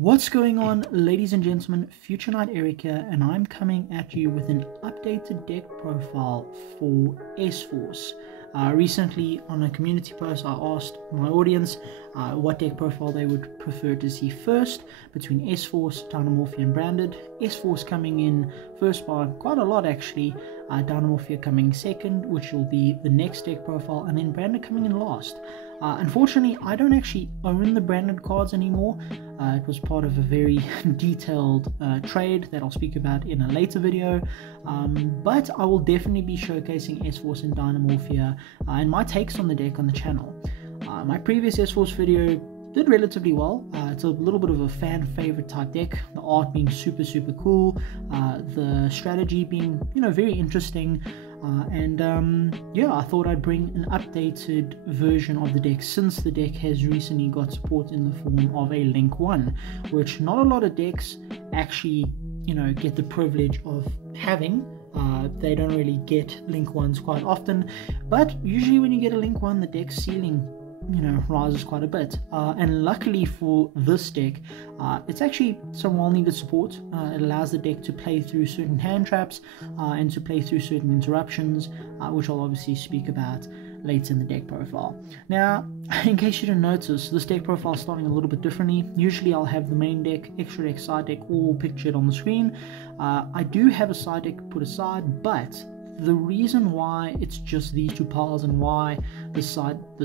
What's going on, ladies and gentlemen? Future Knight Eric here, and I'm coming at you with an updated deck profile for S-Force. Recently on a community post I asked my audience what deck profile they would prefer to see first between S-Force, Dynamorphia and Branded. S-Force coming in first by quite a lot actually, Dynamorphia coming second, which will be the next deck profile, and then Branded coming in last. Unfortunately, I don't actually own the Branded cards anymore. It was part of a very detailed trade that I'll speak about in a later video, but I will definitely be showcasing S-Force and Dynamorphia and my takes on the deck on the channel. My previous S-Force video did relatively well. It's a little bit of a fan favorite type deck, the art being super cool, the strategy being very interesting. Yeah, I thought I'd bring an updated version of the deck, since the deck has recently got support in the form of a Link 1, which not a lot of decks actually get the privilege of having. They don't really get Link 1s quite often, but usually when you get a Link 1, the deck ceiling rises quite a bit, and luckily for this deck, it's actually some well-needed support. It allows the deck to play through certain hand traps and to play through certain interruptions, which I'll obviously speak about later in the deck profile. Now, in case you didn't notice, this deck profile is starting a little bit differently. Usually I'll have the main deck, extra deck, side deck all pictured on the screen. I do have a side deck put aside, but the reason why it's just these two piles and why this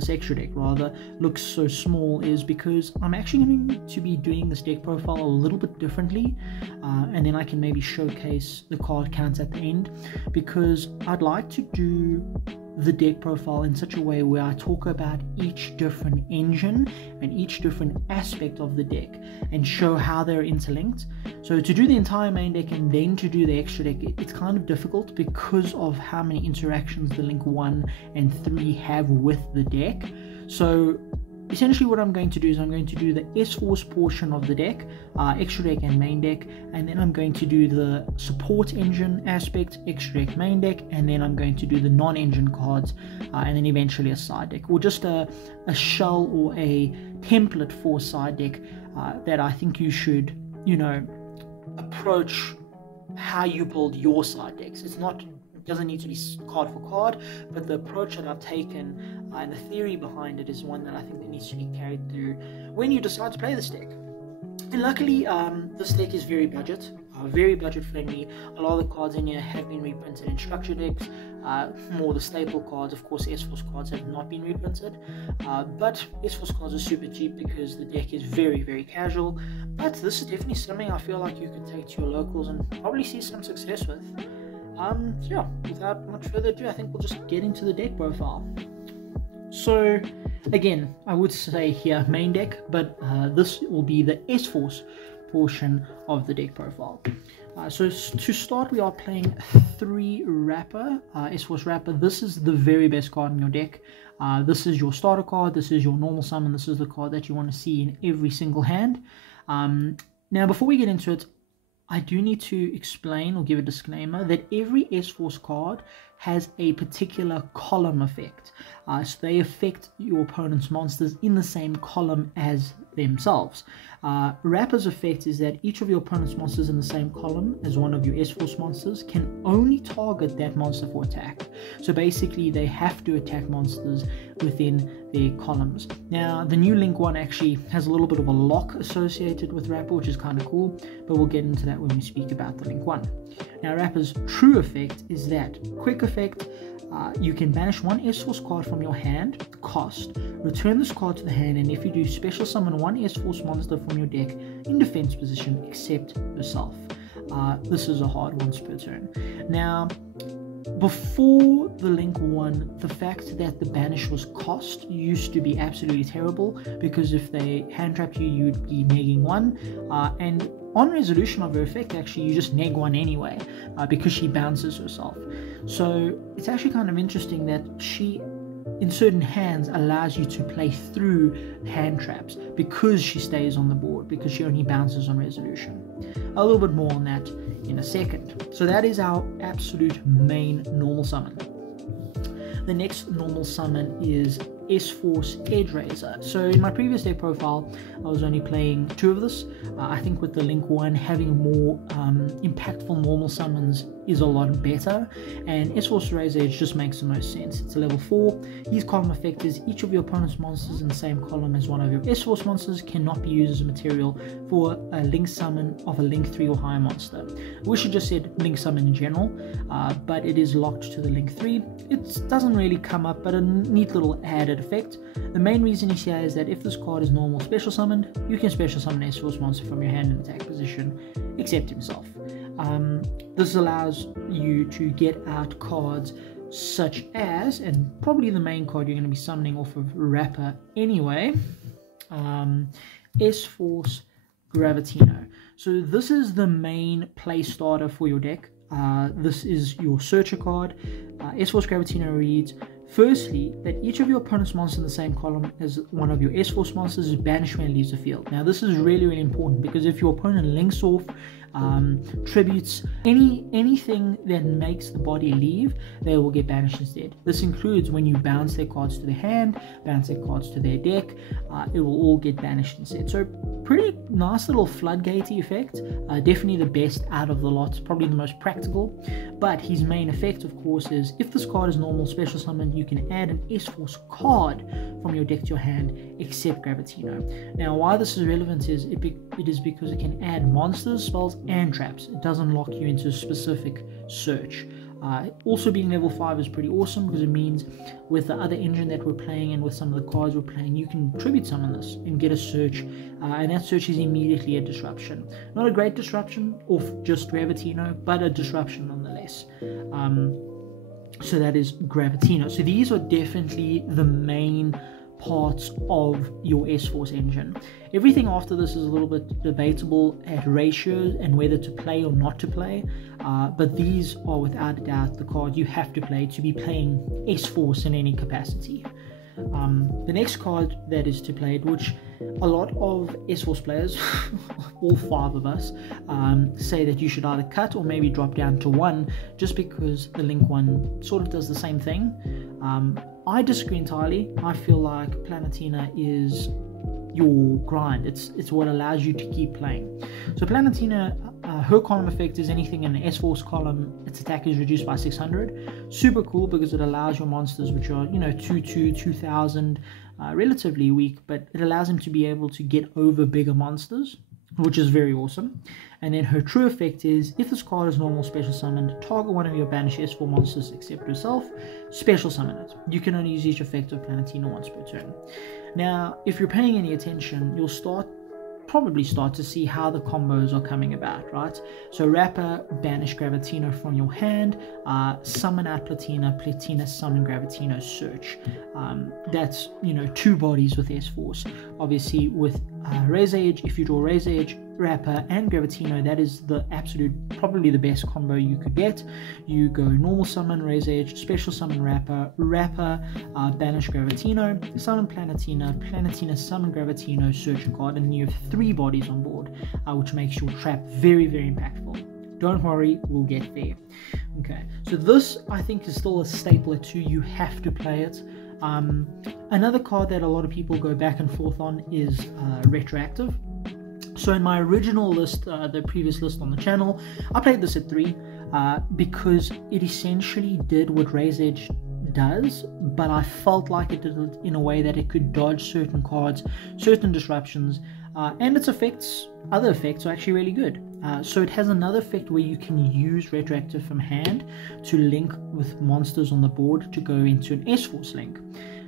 extra deck rather looks so small is because I'm actually going to be doing this deck profile a little bit differently, and then I can maybe showcase the card counts at the end, because I'd like to do the deck profile in such a way where I talk about each different engine and each different aspect of the deck and show how they're interlinked. So to do the entire main deck and then to do the extra deck, it's kind of difficult because of how many interactions the Link 1 and 3 have with the deck. So essentially what I'm going to do is I'm going to do the S-Force portion of the deck, extra deck and main deck, and then I'm going to do the support engine aspect, extra deck, main deck, and then I'm going to do the non-engine cards, and then eventually a side deck, or just a shell or a template for side deck that I think you should, approach how you build your side decks. It doesn't need to be card for card, but the approach that I've taken and the theory behind it is one that I think that needs to be carried through when you decide to play this deck. And luckily, this deck is very budget friendly. A lot of the cards in here have been reprinted in structure decks. More the staple cards, of course, S-Force cards have not been reprinted, but S-Force cards are super cheap because the deck is very casual. But this is definitely something I feel like you can take to your locals and probably see some success with. Yeah, without much further ado, I think we'll just get into the deck profile. So again, I would say here main deck, but this will be the S-Force portion of the deck profile. So to start, we are playing 3 Rapper, S-Force Rapper. This is the very best card in your deck. This is your starter card, this is your normal summon, this is the card that you want to see in every single hand. Now before we get into it, I do need to explain or give a disclaimer that every S-Force card has a particular column effect. So they affect your opponent's monsters in the same column as themselves. Rapper's effect is that each of your opponent's monsters in the same column as one of your S-Force monsters can only target that monster for attack. So basically they have to attack monsters within their columns. Now the new Link 1 actually has a little bit of a lock associated with Rapper, which is kind of cool, but we'll get into that when we speak about the Link 1. Now Rapper's true effect is that quick effect. You can banish one S-Force card from your hand, cost, return this card to the hand, and if you do, special summon one S-Force monster from your deck in defense position except yourself. This is a hard once per turn. Now, before the Link 1, the fact that the banish was cost used to be absolutely terrible, because if they hand trapped you, you'd be negging 1, and on resolution of her effect, actually, you just neg 1 anyway, because she bounces herself. So it's actually kind of interesting that she, in certain hands, allows you to play through hand traps because she stays on the board, because she only bounces on resolution. A little bit more on that in a second. So that is our absolute main normal summon. The next normal summon is S-Force Edge Razor. So in my previous deck profile, I was only playing 2 of this. I think with the Link 1, having more impactful normal summons is a lot better, and S-Force Razor Edge just makes the most sense. It's a level 4. His column effect is each of your opponent's monsters in the same column as one of your S-Force monsters cannot be used as a material for a Link summon of a Link 3 or higher monster. I wish it just said Link summon in general, but it is locked to the Link 3. It doesn't really come up, but a neat little added effect. The main reason is here is that if this card is normal special summoned, you can special summon an S-Force monster from your hand in attack position, except himself. This allows you to get out cards such as, and probably the main card you're going to be summoning off of Rapper anyway, S-Force Gravitino. So this is the main play starter for your deck. This is your searcher card. S-Force Gravitino reads, firstly, that each of your opponent's monsters in the same column as one of your S-Force monsters is banished when it leaves the field. Now this is really, really important, because if your opponent links off tributes, anything that makes the body leave, they will get banished instead. This includes when you bounce their cards to their hand, bounce their cards to their deck, it will all get banished instead. So pretty nice little floodgatey effect, definitely the best out of the lot, probably the most practical. But his main effect, of course, is if this card is normal special summoned, you can add an S-Force card from your deck to your hand, except Gravitino. Now why this is relevant is it is because it can add monsters, spells, and traps. It doesn't lock you into a specific search. Also being level 5 is pretty awesome, because it means with the other engine that we're playing and with some of the cards we're playing, you can tribute summon this and get a search, and that search is immediately a disruption. Not a great disruption off just Gravitino, but a disruption nonetheless. So that is Gravitino. So these are definitely the main parts of your S-Force engine. Everything after this is a little bit debatable at ratios and whether to play or not to play, but these are without a doubt the cards you have to play to be playing S-Force in any capacity. The next card that is to play, which a lot of S-Force players, all 5 of us, say that you should either cut or maybe drop down to 1, just because the Link 1 sort of does the same thing. I disagree entirely. I feel like Planetina is your grind. It's what allows you to keep playing. So Planetina, her column effect is anything in the S-Force column, its attack is reduced by 600. Super cool, because it allows your monsters, which are 2000, relatively weak, but it allows them to be able to get over bigger monsters, which is very awesome. And then her true effect is, if this card is normal special summoned, target one of your banished S4 monsters except herself, special summon it. You can only use each effect of Planetina once per turn. Now, if you're paying any attention, you'll probably start to see how the combos are coming about, right? So Rapper, banish Gravitino from your hand, summon out Platina, Platina summon Gravitino, search. That's 2 bodies with S-Force. Obviously with Razor Edge, if you draw Razor Edge, Rapper and Gravitino, that is the probably the best combo you could get. You go normal summon Razor Edge, special summon Rapper, banish Gravitino, summon Planetina, Planetina summon Gravitino, search a card, and you have 3 bodies on board, which makes your trap very, very impactful. Don't worry, we'll get there. Okay, so this I think is still a staple at 2. You have to play it. Another card that a lot of people go back and forth on is Retroactive. So in my original list, the previous list on the channel, I played this at 3 because it essentially did what Razor Edge does, but I felt like it did it in a way that it could dodge certain cards, certain disruptions, and its other effects are actually really good. So it has another effect where you can use Retroactive from hand to link with monsters on the board to go into an S-Force link.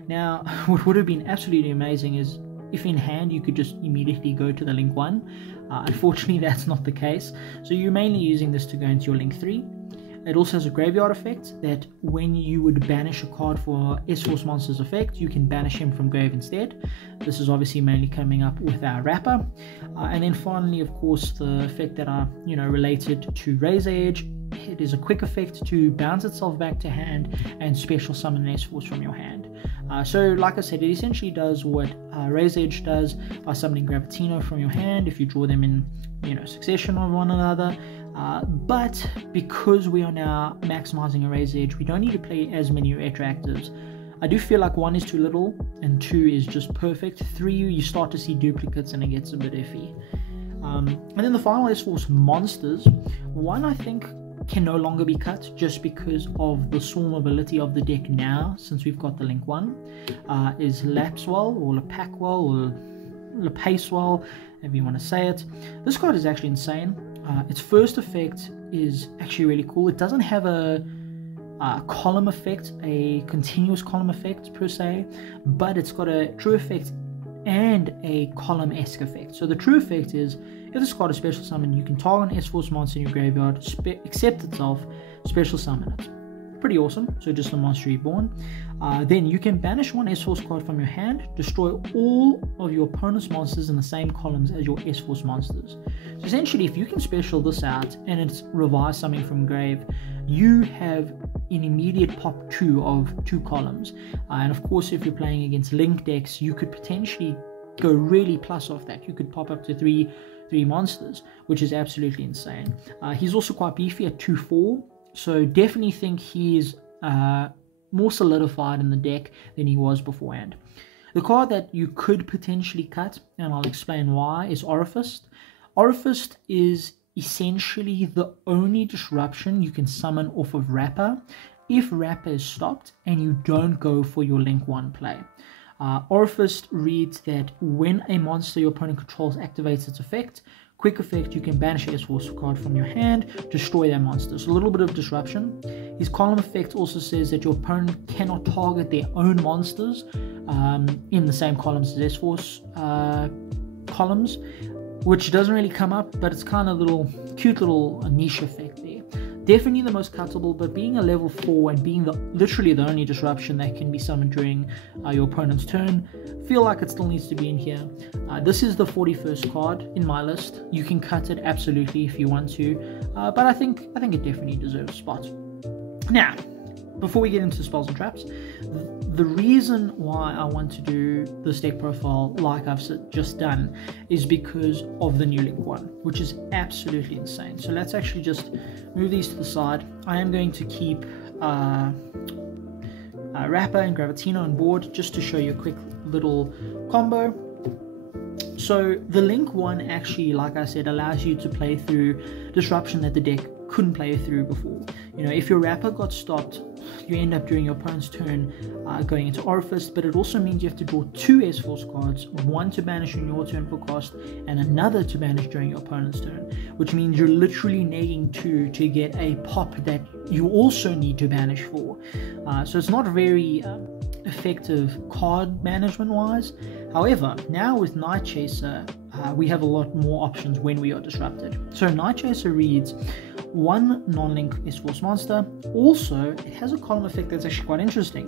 Now, what would have been absolutely amazing is if in hand you could just immediately go to the Link 1. Unfortunately, that's not the case. So you're mainly using this to go into your Link 3. It also has a graveyard effect that when you would banish a card for S-Force monsters effect, you can banish him from grave instead. This is obviously mainly coming up with our Rapper. And then finally, of course, the effect that are related to Razor Edge. It is a quick effect to bounce itself back to hand and special summon an S-Force from your hand. So like I said, it essentially does what Razor Edge does by summoning Gravitino from your hand if you draw them in succession of one another. But because we are now maximizing a Razor Edge, we don't need to play as many Retroactives. I do feel like 1 is too little and 2 is just perfect. 3, you start to see duplicates and it gets a bit iffy. And then the final S-Force monsters. 1, I think, can no longer be cut just because of the swarm ability of the deck now, since we've got the Link 1, is Lapswell or Lapacwell or Lapacewell, if you want to say it. This card is actually insane. Its first effect is actually really cool. It doesn't have a column effect, a continuous column effect per se, but it's got a true effect and a column-esque effect. So the true effect is, if this card is special summoned, you can target an S-Force monster in your graveyard, accept itself, special summon it. Pretty awesome. So just a monster reborn. Then you can banish 1 S-Force card from your hand, destroy all of your opponent's monsters in the same columns as your S-Force monsters. So essentially, if you can special this out and it's revive something from grave, you have an immediate pop 2 of 2 columns. And of course, if you're playing against Link decks, you could potentially go really plus off that. You could pop up to 3 monsters, which is absolutely insane. He's also quite beefy at 2/4. So definitely think he is more solidified in the deck than he was beforehand. The card that you could potentially cut, and I'll explain why, is Orifice. Orifice is essentially the only disruption you can summon off of Rapper if Rapper is stopped and you don't go for your Link 1 play. Orifice reads that when a monster your opponent controls activates its effect, quick effect, you can banish a S-Force card from your hand, destroy that monster. So a little bit of disruption. His column effect also says that your opponent cannot target their own monsters in the same columns as S-Force columns, which doesn't really come up, but it's kind of cute little niche effect there. Definitely the most cuttable, but being a level 4 and being literally the only disruption that can be summoned during your opponent's turn, feel like it still needs to be in here. This is the 41st card in my list. You can cut it absolutely if you want to, but I think it definitely deserves a spot. Now, before we get into spells and traps, the reason why I want to do this deck profile like I've just done is because of the new Link 1, which is absolutely insane. So let's actually just move these to the side. I am going to keep Rapper and Gravitino on board just to show you a quick little combo. So the Link 1 actually, like I said, allows you to play through disruption that the deck couldn't play through before. You know, if your Rapper got stopped, you end up during your opponent's turn going into Orifice, but it also means you have to draw 2 S-Force cards, 1 to banish on your turn for cost, and another to banish during your opponent's turn, which means you're literally negging 2 to get a pop that you also need to banish for. So it's not very effective card management wise. However, now with Nightchaser, we have a lot more options when we are disrupted. So Nightchaser reads 1 non-link S-Force monster. Also, it has a column effect that's actually quite interesting.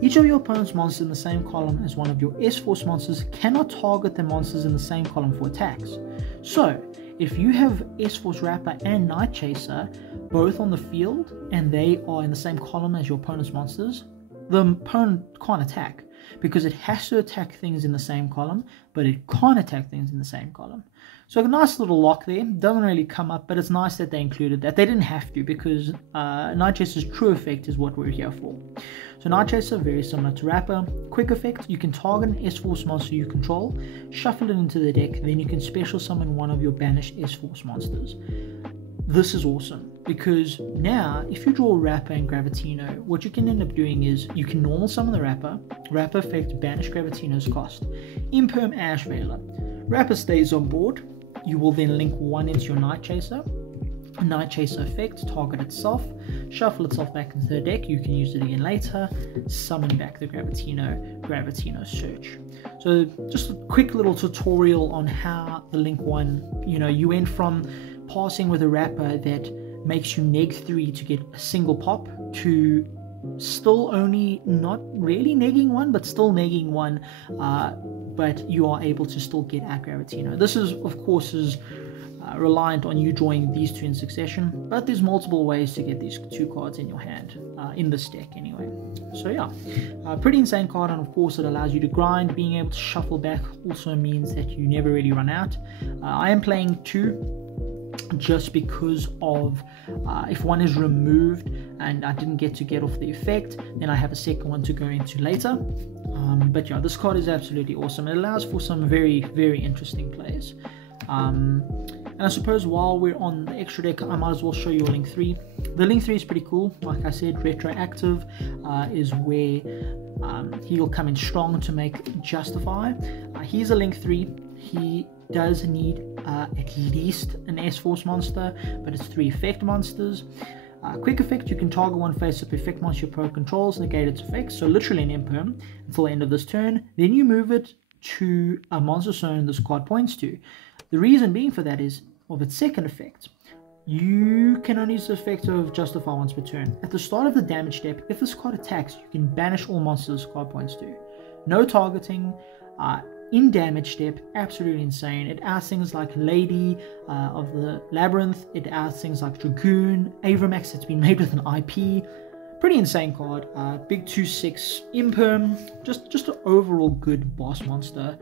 Each of your opponent's monsters in the same column as one of your S-Force monsters cannot target the monsters in the same column for attacks. So, if you have S-Force Rapper and Nightchaser both on the field and they are in the same column as your opponent's monsters, the opponent can't attack because it has to attack things in the same column, but it can't attack things in the same column. So a nice little lock there. Doesn't really come up, but it's nice that they included that. They didn't have to because Nightchaser's true effect is what we're here for. So Nightchaser, very similar to Rapper. Quick effect, you can target an S-Force monster you control, shuffle it into the deck, then you can special summon one of your banished S-Force monsters. This is awesome because now if you draw Rapper and Gravitino, what you can end up doing is you can normal summon the Rapper effect, banish Gravitino's cost, Imperm Ash Veiler. Rapper stays on board. You will then link 1 into your Nightchaser. A Nightchaser effect, target itself, shuffle itself back into the deck. You can use it again later, summon back the Gravitino Search. So just a quick little tutorial on how the Link 1, you went from passing with a Rapper that makes you neg 3 to get a single pop to still only not really negging 1 but still negging 1, but you are able to still get at Gravitino. This is of course reliant on you drawing these 2 in succession, but there's multiple ways to get these 2 cards in your hand in this deck anyway. So yeah, pretty insane card, and of course it allows you to grind. Being able to shuffle back also means that you never really run out. I am playing 2 just because of if one is removed and I didn't get off the effect, then I have a second one to go into later. But yeah, this card is absolutely awesome. It allows for some very, very interesting plays. And I suppose while we're on the extra deck, I might as well show you a Link 3. The Link 3 is pretty cool. Like I said, retroactive is where he'll come in strong to make Justify. He's a Link 3. He does need at least an S-Force monster, but it's 3 effect monsters. Quick effect, you can target one face-up effect monster your pro controls, negate its effects, so literally an imperm until the end of this turn. Then you move it to a monster zone this card points to. The reason being for that is, of its second effect, you can only use the effect of Justify once per turn. At the start of the damage step, if this card attacks, you can banish all monsters this card points to. No targeting, in damage step, absolutely insane. It adds things like Lady of the Labyrinth, it adds things like Dragoon, Avramax that's been made with an IP. Pretty insane card. Big 2/6 imperm, just an overall good boss monster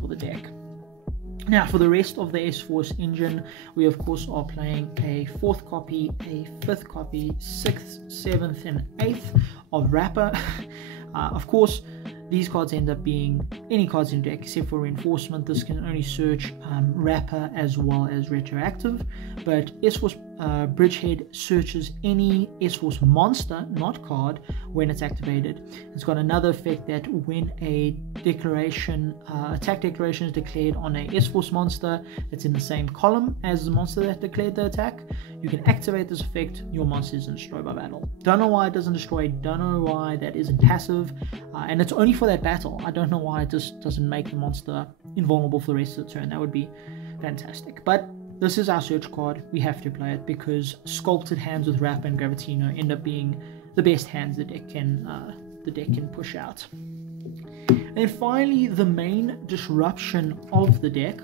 for the deck. Now, for the rest of the S-Force engine, we of course are playing a 4th copy, a 5th copy, 6th, 7th, and 8th of Rapper. Of course, these cards end up being any cards in deck except for Reinforcement. This can only search Rapper as well as Retroactive, but S-Force Bridgehead searches any S-Force monster, not card, when it's activated. It's got another effect that when a declaration, attack declaration is declared on a S-Force monster that's in the same column as the monster that declared the attack, you can activate this effect, your monster isn't destroyed by battle. Don't know why it doesn't destroy, don't know why that isn't passive, and it's only for that battle. I don't know why it just doesn't make the monster invulnerable for the rest of the turn. That would be fantastic. But this is our search card. We have to play it because Sculpted Hands with Rapper and Gravitino end up being the best hands the deck can push out. And finally, the main disruption of the deck,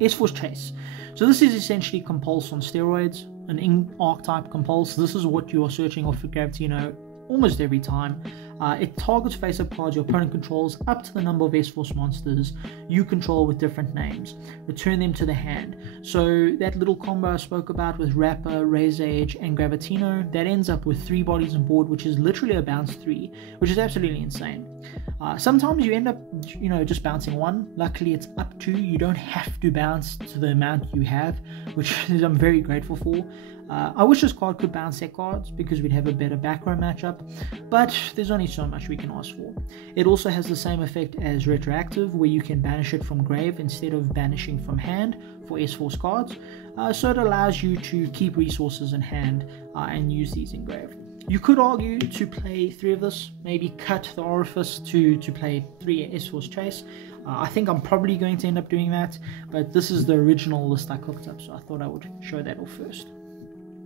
S-Force Chase. So this is essentially Compulse on steroids, an in-archetype Compulse. This is what you are searching off for Gravitino almost every time. It targets face-up cards your opponent controls up to the number of S-Force monsters you control with different names. Return them to the hand. So that little combo I spoke about with Rapper, Razor Edge, and Gravitino, that ends up with 3 bodies on board, which is literally a bounce 3, which is absolutely insane. Sometimes you end up, just bouncing 1. Luckily, it's up to. You don't have to bounce to the amount you have, which I'm very grateful for. I wish this card could bounce set cards because we'd have a better back row matchup, but there's only so much we can ask for. It also has the same effect as Retroactive, where you can banish it from grave instead of banishing from hand for S-Force cards, so it allows you to keep resources in hand and use these in grave. You could argue to play 3 of this, maybe cut the Orifice to play 3 S-Force Chase. I think I'm probably going to end up doing that, but this is the original list I cooked up, so I thought I would show that off first.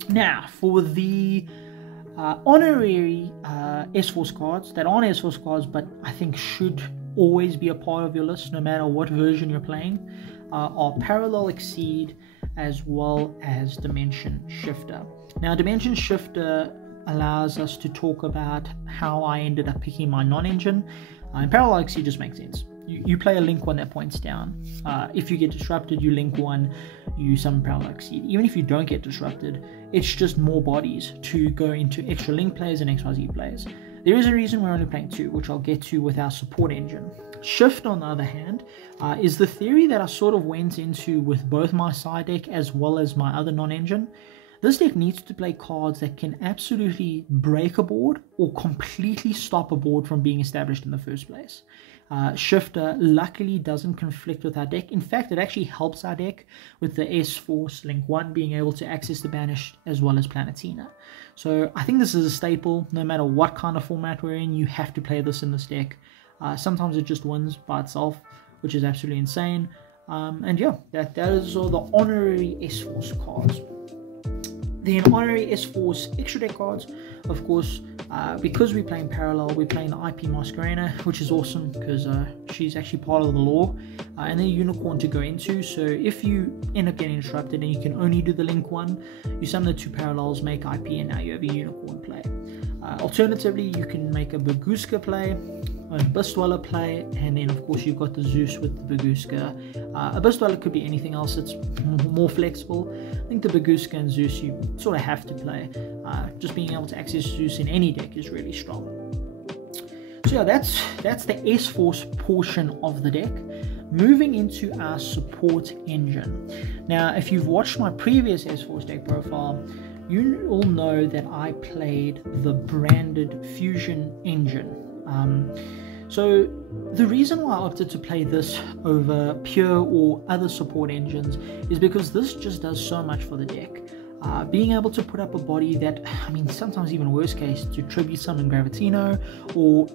Now, for the honorary S-Force cards that aren't S-Force cards, but I think should always be a part of your list, no matter what version you're playing, are Parallel Exceed as well as Dimension Shifter. Now, Dimension Shifter allows us to talk about how I ended up picking my non-engine, and Parallel Exceed just makes sense. You play a Link 1 that points down. If you get disrupted, you Link 1, you summon Parallel Exceed. Even if you don't get disrupted, it's just more bodies to go into extra Link plays and XYZ plays. There is a reason we're only playing 2, which I'll get to with our support engine. Shift, on the other hand, is the theory that I sort of went into with both my side deck as well as my other non-engine. This deck needs to play cards that can absolutely break a board or completely stop a board from being established in the first place. Shifter luckily doesn't conflict with our deck. In fact, it actually helps our deck with the S-Force Link 1 being able to access the Banished as well as Planetina. So I think this is a staple. No matter what kind of format we're in, you have to play this in this deck. Sometimes it just wins by itself, which is absolutely insane. And yeah, that is all the honorary S-Force cards. Then honorary S-Force extra deck cards, of course, because we're playing Parallel, we're playing the IP Masquerena, which is awesome because she's actually part of the lore, and then Unicorn to go into. So if you end up getting disrupted and you can only do the Link 1, you summon the 2 Parallels, make IP, and now you have a Unicorn play. Alternatively, you can make a Baguska play. Abyss Dweller play, and then of course you've got the Zeus with the Baguska. Abyss Dweller could be anything else, it's more flexible. I think the Baguska and Zeus you sort of have to play. Just being able to access Zeus in any deck is really strong. So yeah, that's the S-Force portion of the deck. Moving into our support engine. Now, if you've watched my previous S-Force deck profile, you all know that I played the branded Fusion engine. So the reason why I opted to play this over pure or other support engines is because this just does so much for the deck. Being able to put up a body that, I mean, sometimes even worst case, to tribute summon Gravitino, or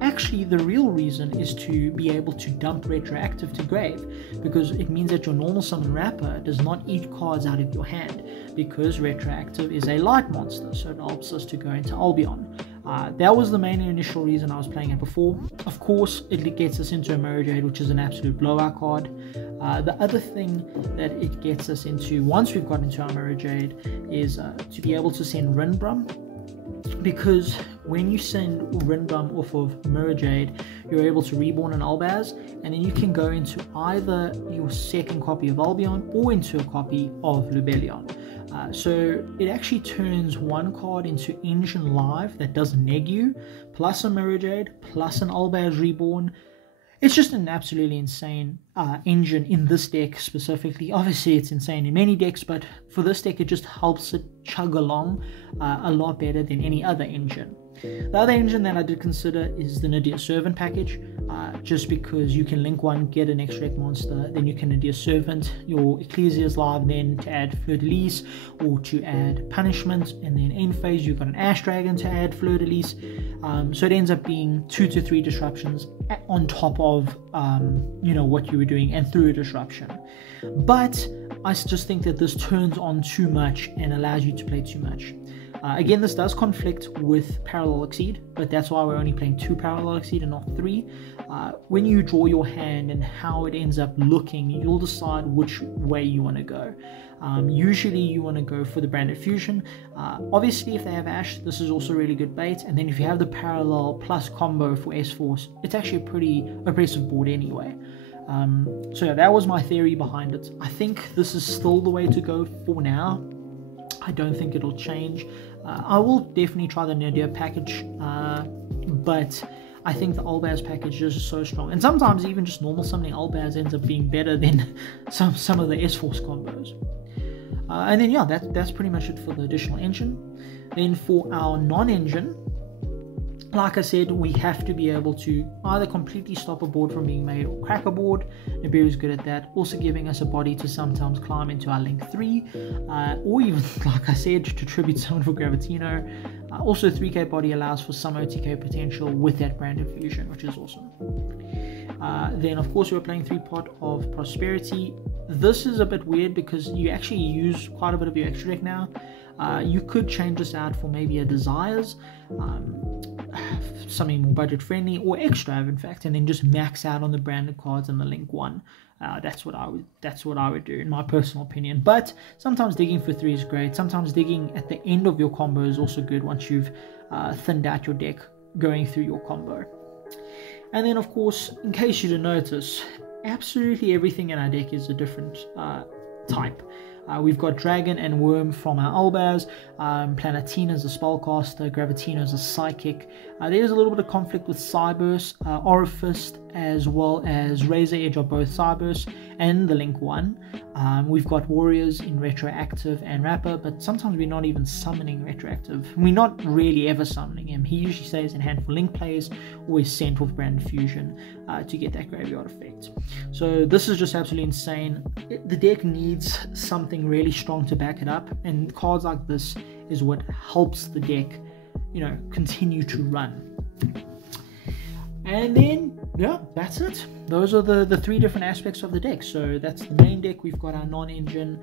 actually the real reason is to be able to dump retroactive to grave, because it means that your normal summon Rapper does not eat cards out of your hand, because retroactive is a light monster, so it helps us to go into Albion. That was the main initial reason I was playing it before. Of course, it gets us into a Mirror Jade, which is an absolute blowout card. The other thing that it gets us into, once we've got into our Mirror Jade, is to be able to send Rinbrum, because when you send Rinbrum off of Mirror Jade, you're able to reborn an Albaz, and then you can go into either your second copy of Albion or into a copy of Lubellion. So it actually turns one card into Engine Live that does neg you, plus a Mirror Jade, plus an Albaz reborn. It's just an absolutely insane engine in this deck specifically. Obviously, it's insane in many decks, but for this deck, it just helps it chug along a lot better than any other engine. The other engine that I did consider is the Nadir Servant package, just because you can link one, get an extract monster, then you can Nadir Servant your Ecclesia's Live, then to add Fleur-de-Lis or to add Punishment, and then end phase you've got an Ash Dragon to add Fleur-de-Lis. So it ends up being 2 to 3 disruptions on top of what you were doing and through a disruption. But I just think that this turns on too much and allows you to play too much. Again, this does conflict with Parallel Exceed, but that's why we're only playing 2 Parallel Exceed and not 3. When you draw your hand and how it ends up looking, you'll decide which way you want to go. Usually you want to go for the Branded Fusion. Obviously, if they have Ash, this is also really good bait. And then if you have the Parallel plus combo for S-Force, it's actually a pretty aggressive board anyway. So yeah, that was my theory behind it. I think this is still the way to go for now. I don't think it'll change. I will definitely try the Nadir package, but I think the Albaz package is just so strong. And sometimes even just normal summoning Albaz ends up being better than some of the S-Force combos. And then yeah, that's pretty much it for the additional engine. Then for our non-engine, like I said, we have to be able to either completely stop a board from being made or crack a board. Nibiru is good at that, also giving us a body to sometimes climb into our Link 3, or even, like I said, to tribute summon for Gravitino. Also, 3k body allows for some OTK potential with that Branded Fusion, which is awesome. Then, of course, we're playing 3-pot of Prosperity. This is a bit weird because you actually use quite a bit of your extra deck now. You could change this out for maybe a Desires, something more budget friendly, or extra in fact, and then just max out on the branded cards and the Link 1. That's what I would do in my personal opinion. But sometimes digging for 3 is great. Sometimes digging at the end of your combo is also good once you've thinned out your deck going through your combo. And then, of course, in case you didn't notice, absolutely everything in our deck is a different type. We've got Dragon and Worm from our Albaz, Planetina's a Spellcaster, Gravitino's a Psychic. There's a little bit of conflict with Cyberse, Orifice, as well as Razor Edge are both Cyberse, and the Link 1. We've got Warriors in Retroactive and Rapper, but sometimes we're not even summoning Retroactive. We're not really ever summoning him. He usually stays in hand for Link plays, or is sent with Branded Fusion to get that graveyard effect. So this is just absolutely insane. The deck needs something really strong to back it up, and cards like this is what helps the deck, continue to run. And then, yeah, that's it. Those are the 3 different aspects of the deck. So that's the main deck. We've got our non-engine,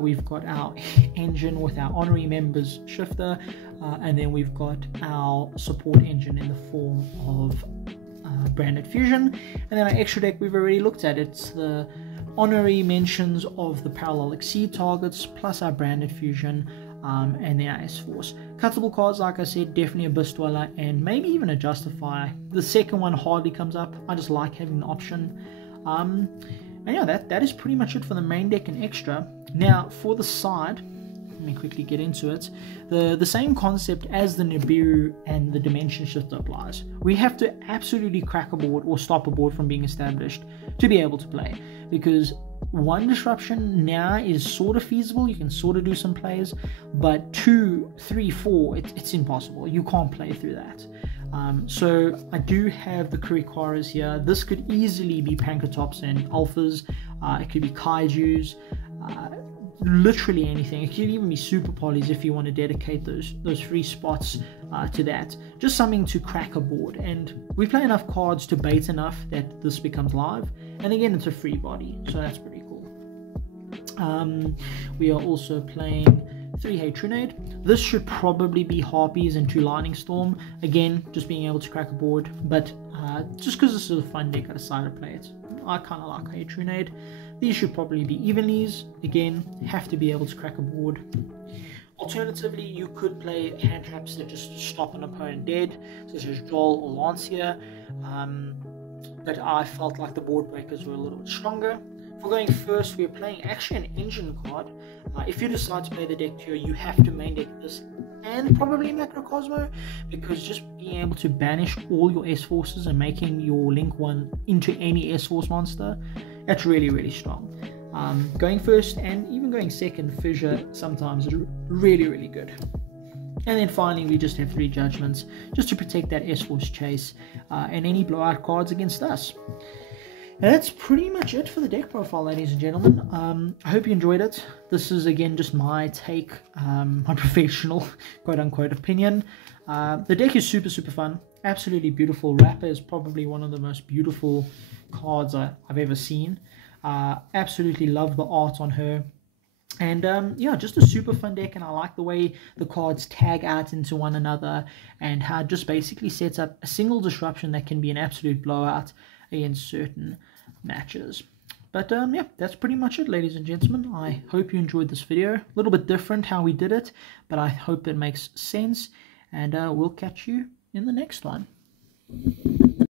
we've got our engine with our honorary members shifter, and then we've got our support engine in the form of Branded Fusion. And then our extra deck we've already looked at. It's the honorary mentions of the Parallel Exceed targets, plus our Branded Fusion, and then S-Force. Cuttable cards, like I said, definitely Abyss Dweller and maybe even a Justify. The second one hardly comes up. I just like having the option. And yeah, that is pretty much it for the main deck and extra. Now for the side, let me quickly get into it. The same concept as the Nibiru and the Dimension Shifter applies. We have to absolutely crack a board or stop a board from being established to be able to play, because one disruption now is sort of feasible, you can sort of do some plays, but 2, 3, 4, it's impossible. You can't play through that. So I do have the Kurikaras here. This could easily be Pankatops and Alphas. It could be Kaijus. Literally anything. It could even be Super Polys if you want to dedicate those free spots to that. Just something to crack a board, and we play enough cards to bait enough that this becomes live, and again it's a free body, so that's pretty cool. We are also playing 3 Hatronade. This should probably be Harpies and 2 Lightning Storm. Again, just being able to crack a board, but just because this is a fun deck, I decided to play it. I kind of like Hatronade. These should probably be Evenlies. Again, have to be able to crack a board. Alternatively, you could play hand traps that just stop an opponent dead, such as Joel or Lancia. But I felt like the board breakers were a little bit stronger. For going first, we're playing actually an engine card. If you decide to play the deck tier, you have to main deck this and probably Macrocosmo, because just being able to banish all your S-Forces and making your Link 1 into any S-Force monster, that's really, really strong. Going first and even going second, Fissure sometimes is really, really good. And then finally, we just have 3 Judgments, just to protect that S-Force chase and any blowout cards against us. And that's pretty much it for the deck profile, ladies and gentlemen. I hope you enjoyed it. This is, again, just my take, my professional, quote-unquote, opinion. The deck is super, super fun. Absolutely beautiful. Rapper is probably one of the most beautiful cards I've ever seen. Absolutely love the art on her. And yeah, just a super fun deck, and I like the way the cards tag out into one another and how it just basically sets up a single disruption that can be an absolute blowout against certain matches. But yeah, that's pretty much it, ladies and gentlemen. I hope you enjoyed this video. A little bit different how we did it, but I hope it makes sense, and we'll catch you in the next one.